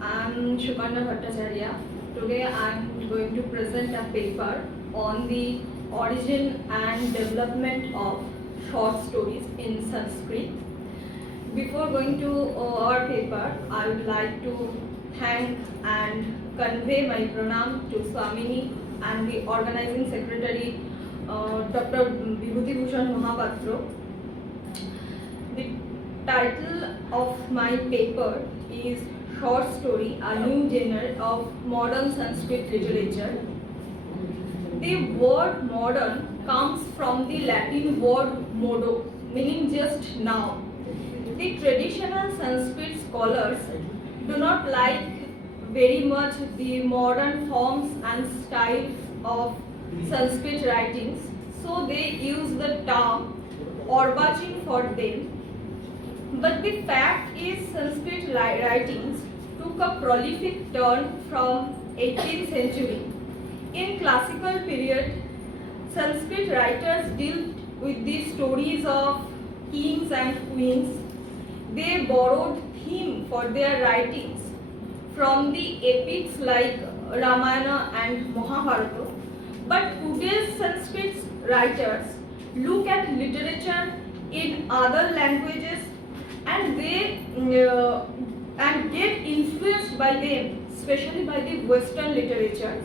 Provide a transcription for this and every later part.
I'm Shubhana Bhattacharya. Today I'm going to present a paper on the origin and development of short stories in Sanskrit. Before going to our paper, I would like to thank and convey my pranam to Swamini and the organizing secretary, Dr. Vibhuti Bhushan Mahapatra. The title of my paper is Short Story, a new genre of modern Sanskrit literature. The word modern comes from the Latin word modo, meaning just now. The traditional Sanskrit scholars do not like very much the modern forms and styles of Sanskrit writings, so they use the term Orvachin for them. But the fact is, Sanskrit writings took a prolific turn from 18th century. In classical period, Sanskrit writers dealt with the stories of kings and queens. They borrowed theme for their writings from the epics like Ramayana and Mahabharata. But today's Sanskrit writers look at literature in other languages and they and get influenced by them, especially by the Western literature.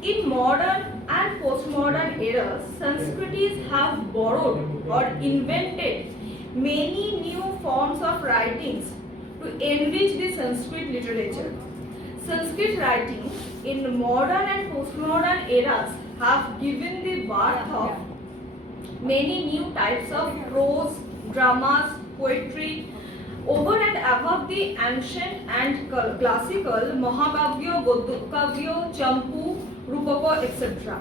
In modern and postmodern eras, Sanskrits have borrowed or invented many new forms of writings to enrich the Sanskrit literature. Sanskrit writings in modern and postmodern eras have given the birth of many new types of prose, dramas, poetry, over and above the ancient and classical Mahakavya, Goddukavya, Champu, Rupaka, etc.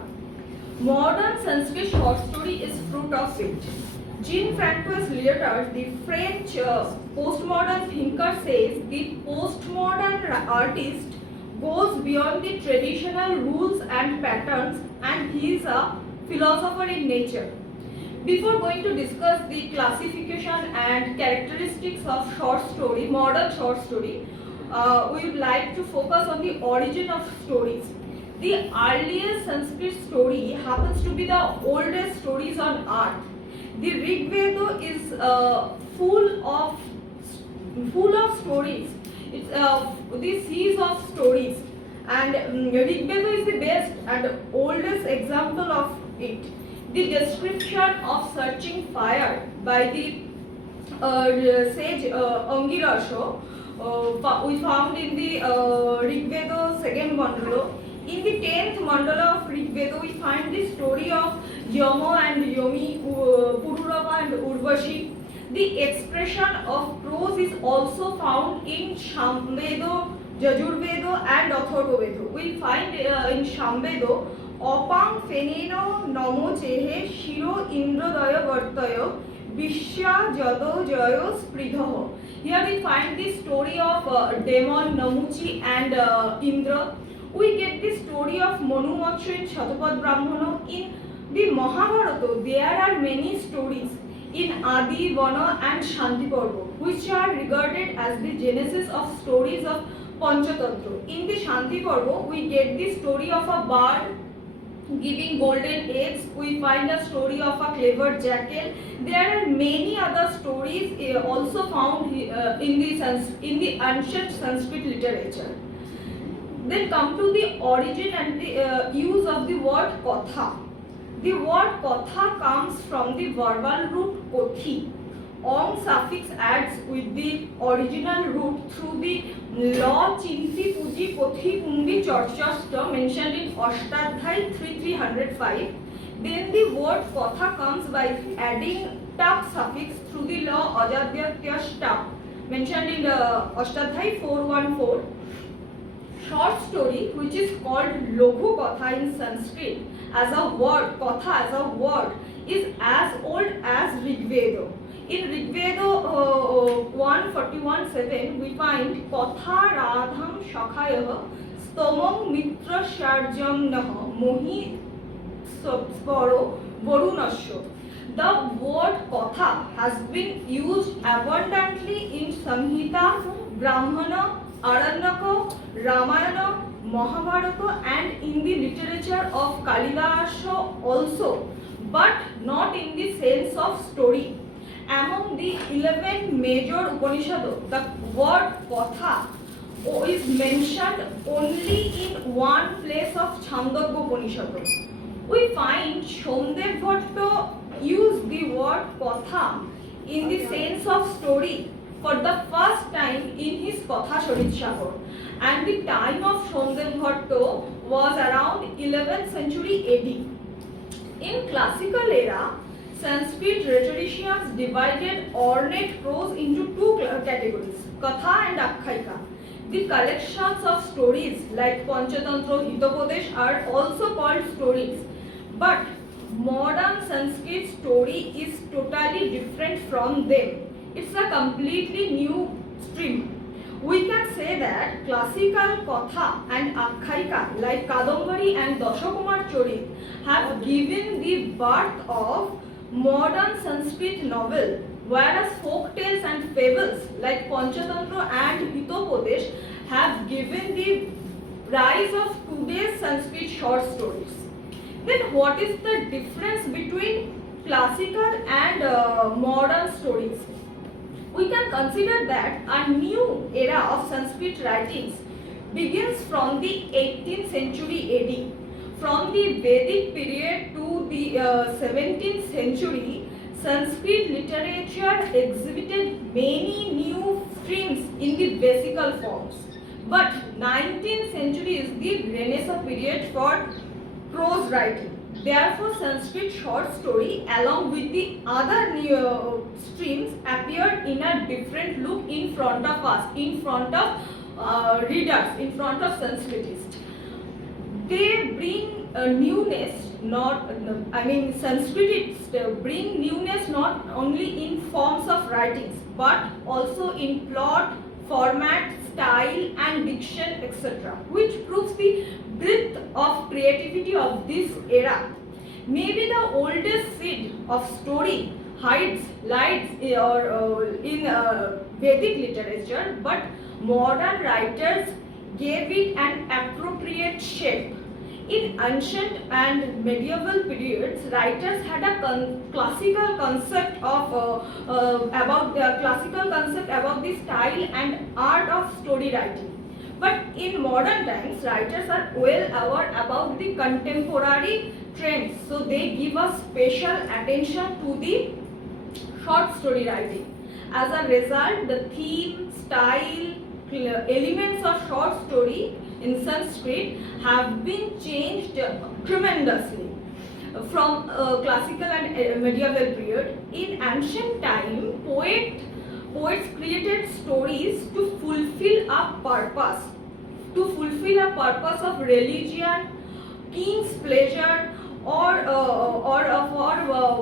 Modern Sanskrit short story is fruit of it. Jean-Francois Lyotard, the French postmodern thinker, says the postmodern artist goes beyond the traditional rules and patterns, and he is a philosopher in nature. Before going to discuss the classification and characteristics of short story, modern short story, we would like to focus on the origin of stories. The earliest Sanskrit story happens to be the oldest stories on earth. The Rig Veda is full of stories. It's the seas of stories, and Rig Veda is the best and oldest example of it. The description of searching fire by the sage Angirasha we found in the Rig Veda second mandala. In the 10th mandala of Rig Veda, we find the story of Yama and Yomi, Pururava and Urvashi. The expression of prose is also found in Samveda, Yajurveda and Atharvaveda. We find in Samveda, Opang Feneno Namo Chehe Shiro Indrodaya Vartaya Vishya Jado Jayo Spridhaho. Here we find the story of demon Namuchi and Indra. We get the story of Manu Matsya in Shatapad Brahmana. In the Mahabharata, there are many stories in Adi, Vana and Shanti Parva, which are regarded as the genesis of stories of Panchatantra. In the Shanti Parva, we get the story of a bird giving golden eggs. We find a story of a clever jackal. There are many other stories also found in the ancient Sanskrit literature. Then come to the origin and the use of the word Katha. The word Katha comes from the verbal root Kothi. Ong suffix adds with the original root through the law Chinti Puji Kothi Kundi Chorchasta mentioned in Ashtadhyay 3305. Then the word Katha comes by adding tak suffix through the law Ajadyatyashta mentioned in Ashtadhyay 414. Short story, which is called Loghu Katha in Sanskrit, as a word, Katha as a word, is as old as Rig Veda. In Rig Veda 141.7, we find Katha Radham Shakhayah Stomam Mitra Sharjamnah Mohi Sparo Varunasya. The word Katha has been used abundantly in Samhita, Brahmana, Aranyaka, Ramayana, Mahabharata, and in the literature of Kalidasa also, but not in the sense of story. Among the 11 major Upanishads, the word Katha is mentioned only in one place of Chandogya Upanishad. We find Somdev Bhatta use the word Katha in the sense of story for the first time in his Katha Sharit Sagar, and the time of Somdev Bhatta was around 11th century AD. In classical era, Sanskrit rhetoricians divided ornate prose into two categories, Katha and Akhyaika. The collections of stories like Panchatantra, Hitopadesh are also called stories, but modern Sanskrit story is totally different from them. It's a completely new stream. We can say that classical Katha and Akhyaika like Kadambari and Dashakumar Charit have given the birth of modern Sanskrit novel, whereas folk tales and fables like Panchatantra and Hitopadesh have given the rise of today's Sanskrit short stories. Then what is the difference between classical and modern stories? We can consider that a new era of Sanskrit writings begins from the 18th century AD. From the Vedic period to the 17th century, Sanskrit literature exhibited many new streams in the vesical forms. But 19th century is the Renaissance period for prose writing. Therefore, Sanskrit short story along with the other new streams appeared in a different look in front of us, in front of readers, in front of Sanskritists. They bring newness, Sanskritists bring newness not only in forms of writings but also in plot, format, style and diction, etc., which proves the breadth of creativity of this era. Maybe the oldest seed of story lies in Vedic literature, but modern writers gave it an appropriate shape. In ancient and medieval periods, writers had a classical concept about the style and art of story writing. But in modern times, writers are well aware about the contemporary trends, so they give a special attention to the short story writing. As a result, the theme, style, elements of short story in Sanskrit have been changed tremendously from classical and medieval period. In ancient time, poets created stories to fulfill a purpose of religion, king's pleasure, or for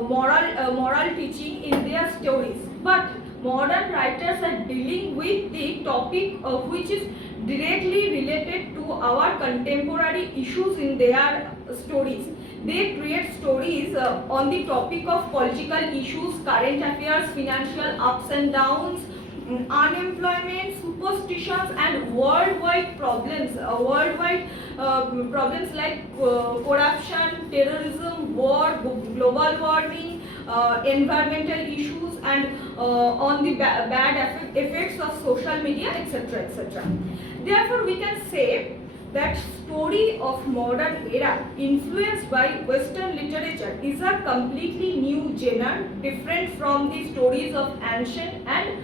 moral teaching in their stories. But modern writers are dealing with the topic which is directly related to our contemporary issues in their stories. They create stories on the topic of political issues, current affairs, financial ups and downs, unemployment, superstitions, and worldwide problems like corruption, terrorism, war, global warming, environmental issues, and on the bad effects of social media, etc., etc. Therefore, we can say that story of modern era influenced by Western literature is a completely new genre, different from the stories of ancient and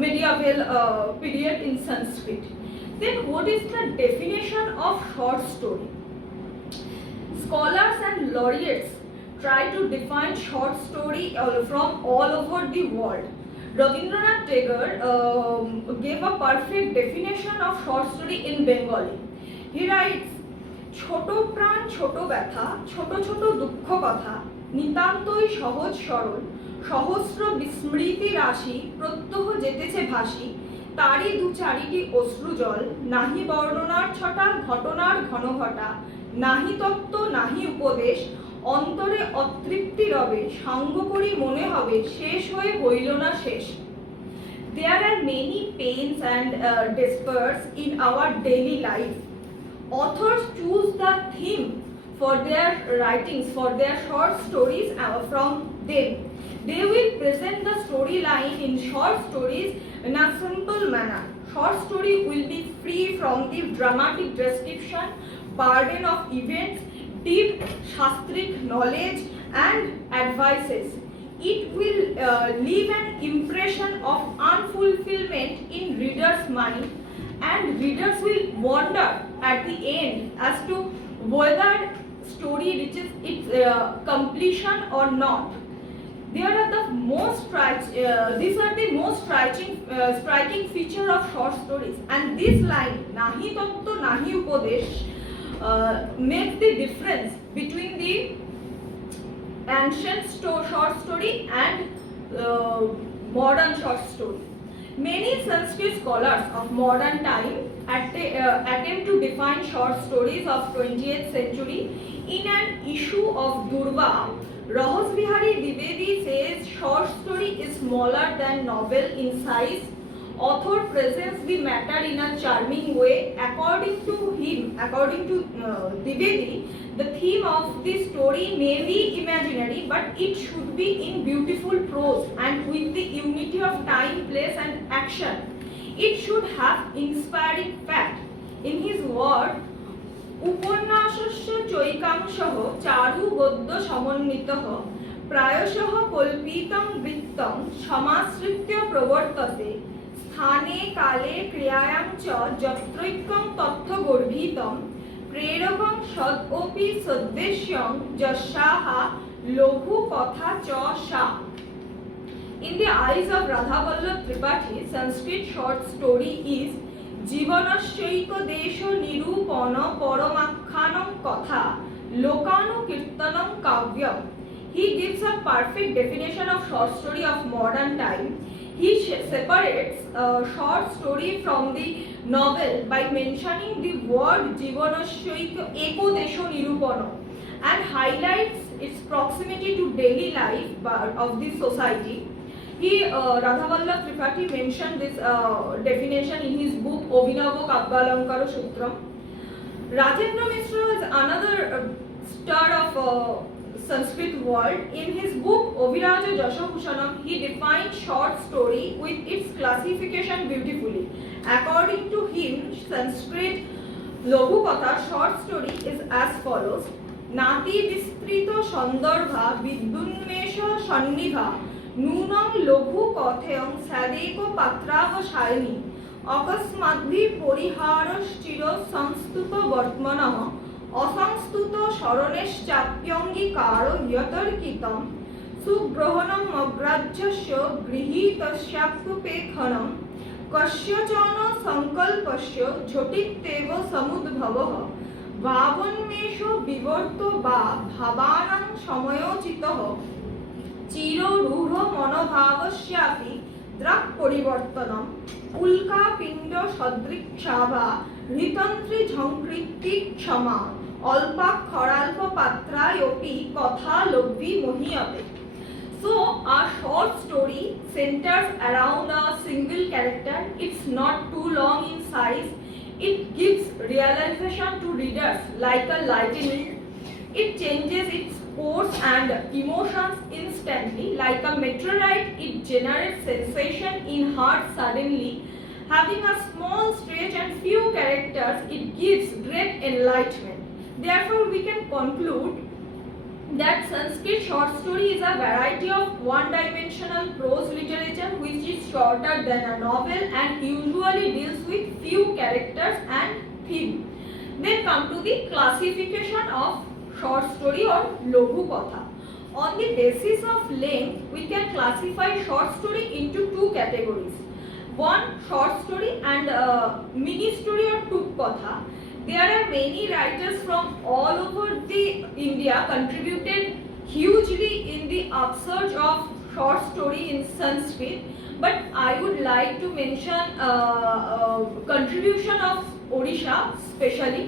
medieval period in Sanskrit. Then what is the definition of short story? Scholars and laureates try to define short story from all over the world. Rabindranath Tagore gave a perfect definition of short story in Bengali. He writes, ছোটো প্রাণ ছোটো ব্যথা ছোট ছোট দুঃখ কথা নিতান্তই সহজ সরল সহস্র বিস্মৃতি রাশি প্রত্যহ যেতেছে ভাসি তারই দু চারিটি অশ্রুজল নাহি বর্ণনার ছটা ঘটনার ঘন ঘটা নাহি তত্ত্ব নাহি উপদেশ অন্তরে অতৃপ্তি রবে সাঙ্গ করি মনে হবে শেষ হয়ে হইল না শেষ. There are many pains and despairs in our daily life. Authors choose the theme for their writings, for their short stories from them. They will present the storyline in short stories in a simple manner. Short story will be free from the dramatic description, burden of events, deep shastric knowledge and advices. It will leave an impression of unfulfillment in readers' mind, and readers will wonder at the end as to whether story reaches its completion or not. These are the most striking feature of short stories, and this line nahi tattva nahi upadesh makes the difference between the ancient short story and modern short story. Many Sanskrit scholars of modern time attempt to define short stories of 20th century. In an issue of Durva, Rahos Vihari Dwivedi says short story is smaller than novel in size. Author presents the matter in a charming way. According to Dwivedi, the theme of the story may be imaginary, but it should be in beautiful prose and with the unity of time, place and action. It should have inspiring fact. In his word, উপন্যাসস্য চৈকাংশঃ চারু গদ্য সমন্বিতঃ প্রায়শঃ কল্পিতং বৃত্তং সমাশ্রিত্য প্রবর্ততে স্থানে কালে ক্রিয়ায়াং চ যত্রৈক্যং তথ্য গর্ভিতং প্রেরকং সদপি সদ্দেশ্যং যস্যাহা লঘু কথা চ সা. In the eyes of Radha Vallabh Tripathi, Sanskrit short story is জীবনস্যৈক দেশ নিরূপণ পরমাখ্যানং কথা লোকানু কীর্তনং Kavyam. He gives a perfect definition of short story of modern time. He separates short story from the novel by mentioning the word জীবনস্যৈক একদেশ নিরূপণ and highlights its proximity to daily life of the society. Radha Vallabh Tripathi mentioned this definition in his book Abhinava Kavyalankara Sutram. Rajendra Mishra is another star of Sanskrit world. In his book Abhiraja Jashabhushanam, he defined short story with its classification beautifully. According to him, Sanskrit Laghu Katha short story is as follows: Nati Vistrito Sandarbha Vidyunmesha Sannibha নূনং লঘু কথেয়ং স্যাদেক পাত্রাহ সায়নী অকস্মাদ্ভি পরিহারশ্চির সংস্তুত বর্তমানঃ অসংস্তুত স্মরণেশ্চাপ্যঙ্গীকার ইয়তর্কিতং সুগ্রহণং অগ্রাহ্যস্য গৃহীতস্যাপ্যুপেক্ষণং কস্যচন সংকল্পস্য ঝটিত্যেব সমুদ্ভবঃ ভাবন্মেষ বিবর্ত বা ভাবানাং সময়োচিতঃ চিররূঢ় মনোভাবস্যাপি দ্রাক পরিবর্তনম উল্কাপিণ্ড সদৃক্ষাভা হৃতন্ত্রী ঝঙ্কৃতি ক্ষমা অল্পাক্ষরাল্প পাত্রায়পি কথা লব্ধি মহীয়তে. So our short story centers around a single character. It's not too long in size. It gives realization to readers like a lightning. It changes its course and emotions instantly. Like a meteorite, it generates sensation in heart suddenly. Having a small stretch and few characters, it gives great enlightenment. Therefore, we can conclude that Sanskrit short story is a variety of one-dimensional prose literature which is shorter than a novel and usually deals with few characters and theme. Then come to the classification of short story or Laghu Katha. On the basis of length, we can classify short story into two categories. One, short story and mini story or Tuk Katha. There are many writers from all over the India contributed hugely in the upsurge of short story in Sanskrit, but I would like to mention contribution of Odisha specially.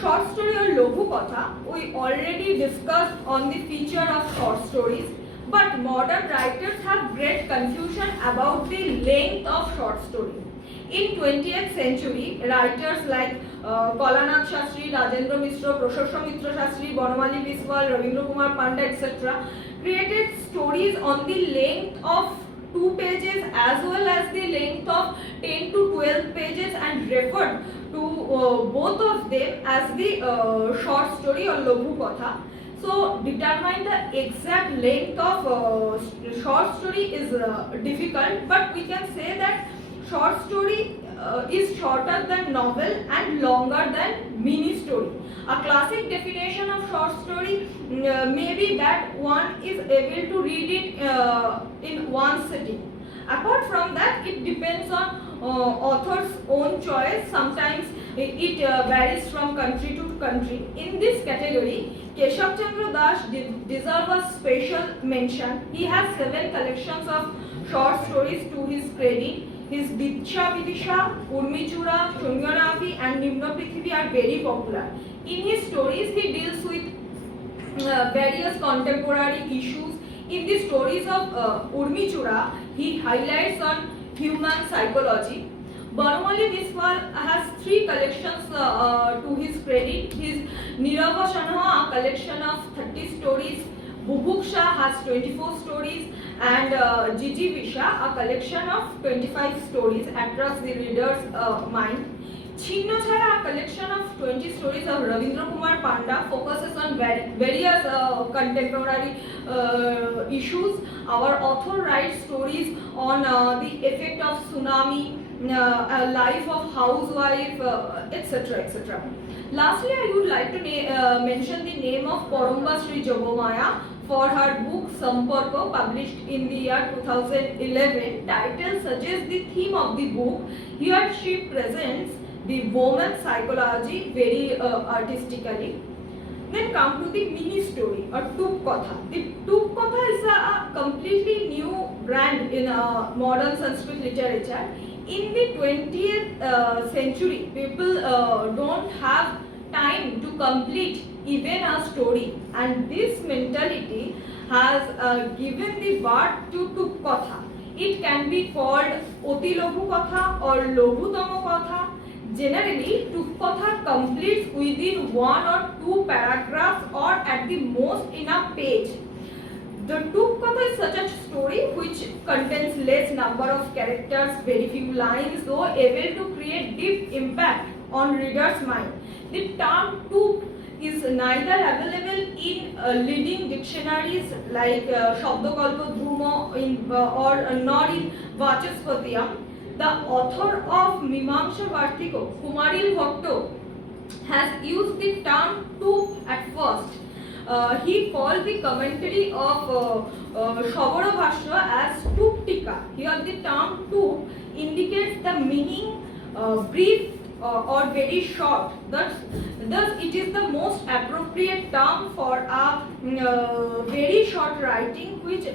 Short story or Laghu Katha, we already discussed on the feature of short stories, But modern writers have great confusion about the length of short story. In 20th century, writers like Kalanath Shastri, Rajendra Mishra, Prashasya Mitra Shastri, Banamali Biswal, Ravindra Kumar Panda, etc. created stories on the length of 2 pages as well as the length of 10 to 12 pages and referred to both of them as the short story or Laghu Katha. So determine the exact length of short story is difficult, but we can say that short story is shorter than novel and longer than mini story. A classic definition of short story may be that one is able to read it in one sitting. Apart from that, it depends on author's own choice. Sometimes it varies from country to country. In this category, Keshav Chandra Das deserves a special mention. He has 7 collections of short stories to his credit. His Diksha Vidisha, Urmichura, Shunganavi and Nimno Prithvi are very popular. In his stories, he deals with various contemporary issues. In the stories of Urmichura, he highlights on human psychology. Banamali Biswal has 3 collections to his credit. His Nirava Shanha, a collection of 30 stories. Bubhuksha has 24 stories and Jiji Visha, a collection of 25 stories, attracts the reader's mind. Chinno Chhaya, a collection of 20 stories of Ravindra Kumar Panda, focuses on various contemporary issues. Our author writes stories on the effect of tsunami, life of housewife, etc. etc. Lastly, I would like to mention the name of Poromba Sri Jogomaya for her book Samparko, published in the year 2011. Title suggests the theme of the book. Here she presents the woman's psychology very artistically. Then come to the mini story or Tuk Katha. The Tuk Katha is a completely new brand in modern Sanskrit literature. In the 20th century, people don't have time to complete even a story, and this mentality has given the birth to Tuk Katha. It can be called Oti Laghu Katha or Lagutama Katha. Generally, Tuk Katha completes within 1 or 2 paragraphs or at the most in a page. The Tuk Katha is such a story which contains less number of characters, very few lines, though able to create deep impact on reader's mind. The term Tuk is neither available in leading dictionaries like Shabdakalpa Dhruma or nor in Vachaspatiyam. The author of Mimamsa Vartiko, Kumaril Bhatto, has used the term Tuk at first. He called the commentary of Shabara Bhashya as Tuktika. Here the term Tuk indicates the meaning brief or very short. Thus it is the most appropriate term for a very short writing, which S.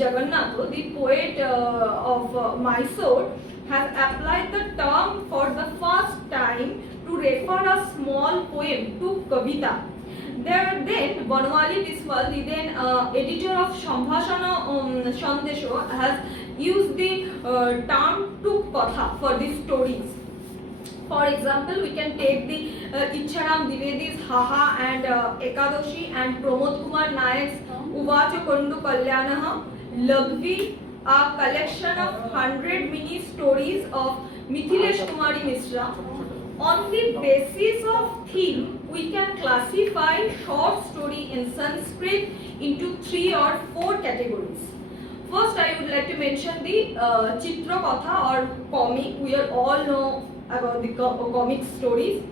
Jagannatho, the poet of Mysore, has applied the term for the first time to refer a small poem to Kavita. Then Banamali Biswal, the then editor of Sambhashana Sandesho, has used the term Tuk Katha for the stories. For example, we can take the Icharam Divedi's Haha and Ekadashi and Pramod Kumar Naik's Uvacha Kondu Kalyanaha, Lagvi, a collection of 100 mini stories of Mithilesh Kumari Mishra. On the basis of theme, we can classify short story in Sanskrit into 3 or 4 categories. First, I would like to mention the Chitra Katha or comic. We all know about the comic stories.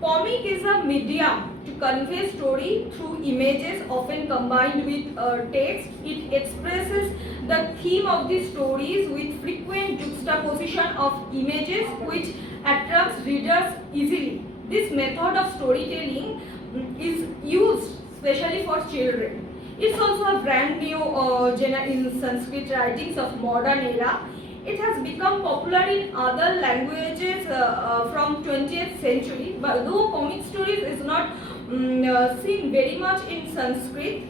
Comic is a medium to convey story through images often combined with text. It expresses the theme of the stories with frequent juxtaposition of images which attracts readers easily. This method of storytelling is used especially for children. It's also a brand new genre in Sanskrit writings of modern era. It has become popular in other languages from 20th century, but though comic stories is not seen very much in Sanskrit,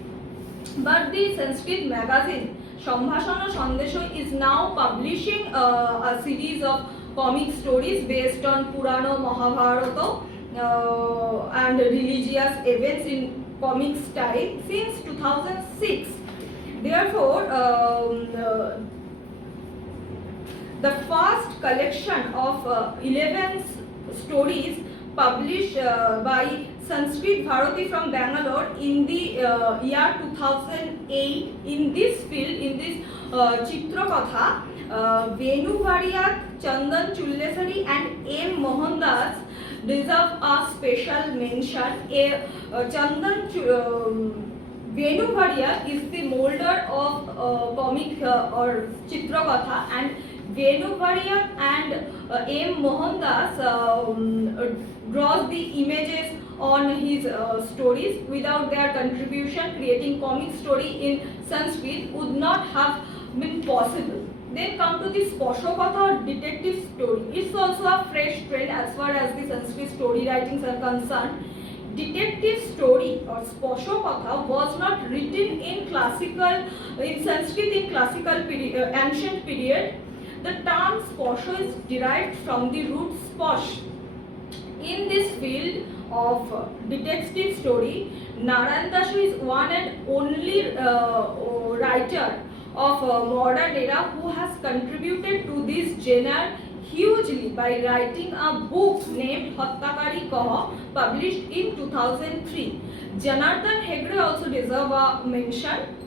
But the Sanskrit magazine Sambhashana Sandesho is now publishing a series of comic stories based on Purana, Mahabharata and religious events in comic style since 2006. Therefore, the first collection of 11 stories published by Sanskrit Bharati from Bangalore in the year 2008 in this field, in this Chitrakatha, Venu Variak, Chandan Chullesari and M. Mohandas deserve a special mention. Venu Variak is the molder of comic or Chitrakatha, and Venu Variak and M. Mohandas draws the images on his stories. Without their contribution, creating comic story in Sanskrit would not have been possible. Then come to the Sposhokatha or detective story. It's also a fresh trend as far as the Sanskrit story writings are concerned. Detective story or Sposhokatha was not written in Sanskrit in classical period, ancient period. The term Sposho is derived from the root sposh. In this field of detective story, Narayan Dashu is one and only writer of modern era who has contributed to this genre hugely by writing a book named Hattakari Kaha, published in 2003. Janardhan Hegde also deserve a mention.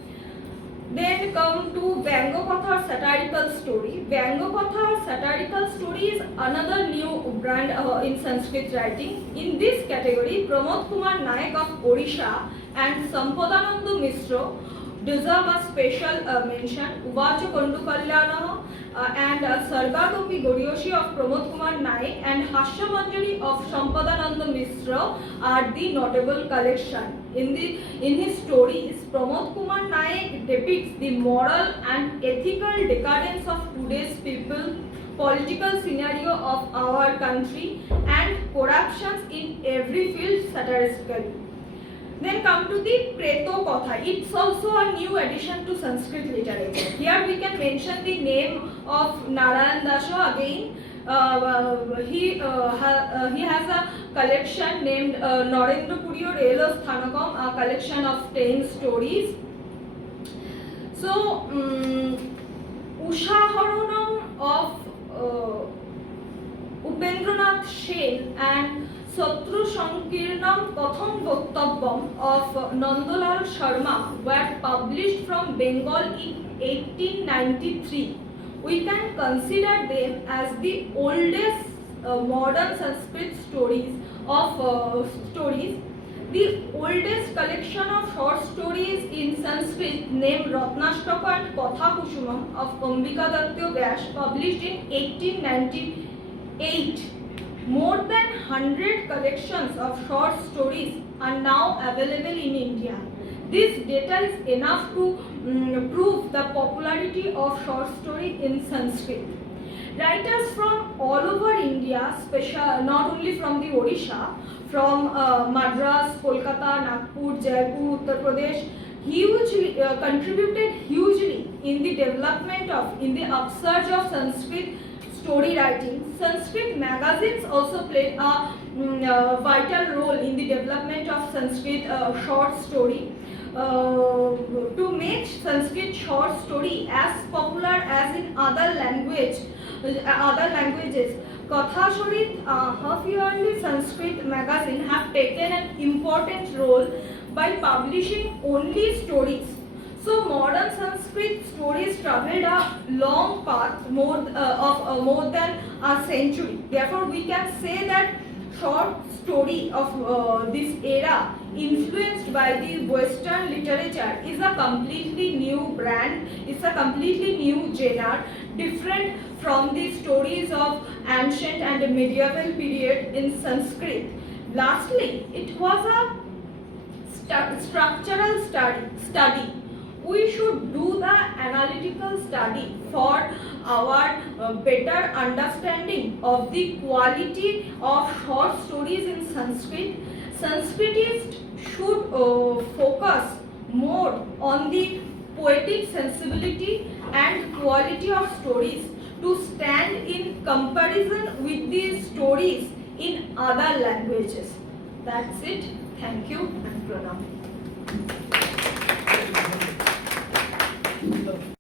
Then come to Vyangakatha or satirical story. Vyangakatha or satirical story is another new brand in Sanskrit writing. In this category, Pramod Kumar Naik of Odisha and Sampodananda Mishra deserve a special mention. Uvacho Kondu Kalyanaha and Sargadombi Goryoshi of Pramod Kumar Naik and Hashya Manjari of Sampodananda Mishra are the notable collection. In his stories, Pramod Kumar Naik depicts the moral and ethical decadence of today's people, political scenario of our country, and corruptions in every field satirically. Then come to the Preto Katha. It's also a new addition to Sanskrit literature. Here we can mention the name of Narayan Dasha again. He has a collection named Narendra Puriyo Relos Thanakam, a collection of 10 stories. So, Usha Haranam of Upendranath Sen and Satru Sankirnam Katham Bhaktabbam of Nandalal Sharma were published from Bengal in 1893. We can consider them as the oldest modern Sanskrit stories. The oldest collection of short stories in Sanskrit named Ratnashtaka and Katha Kusumam of Ambika Datta Vyas, published in 1898. More than 100 collections of short stories are now available in India. This data is enough to prove the popularity of short story in Sanskrit. Writers from all over India, not only from the Odisha, from Madras, Kolkata, Nagpur, Jaipur, Uttar Pradesh, contributed hugely in the development of, in the upsurge of Sanskrit story writing. Sanskrit magazines also played a vital role in the development of Sanskrit short story. To make Sanskrit short story as popular as in other languages, Katha Sharith, half-yearly Sanskrit magazine have taken an important role by publishing only stories. So modern Sanskrit stories traveled a long path, more than a century. Therefore, we can say that short story of this era, influenced by the Western literature, is a completely new brand. It's a completely new genre, different from the stories of ancient and medieval period in Sanskrit. Lastly, it was a structural study. We should do the analytical study for our better understanding of the quality of short stories in Sanskrit. Sanskritists should focus more on the poetic sensibility and quality of stories to stand in comparison with the stories in other languages. That's it. Thank you and pranam.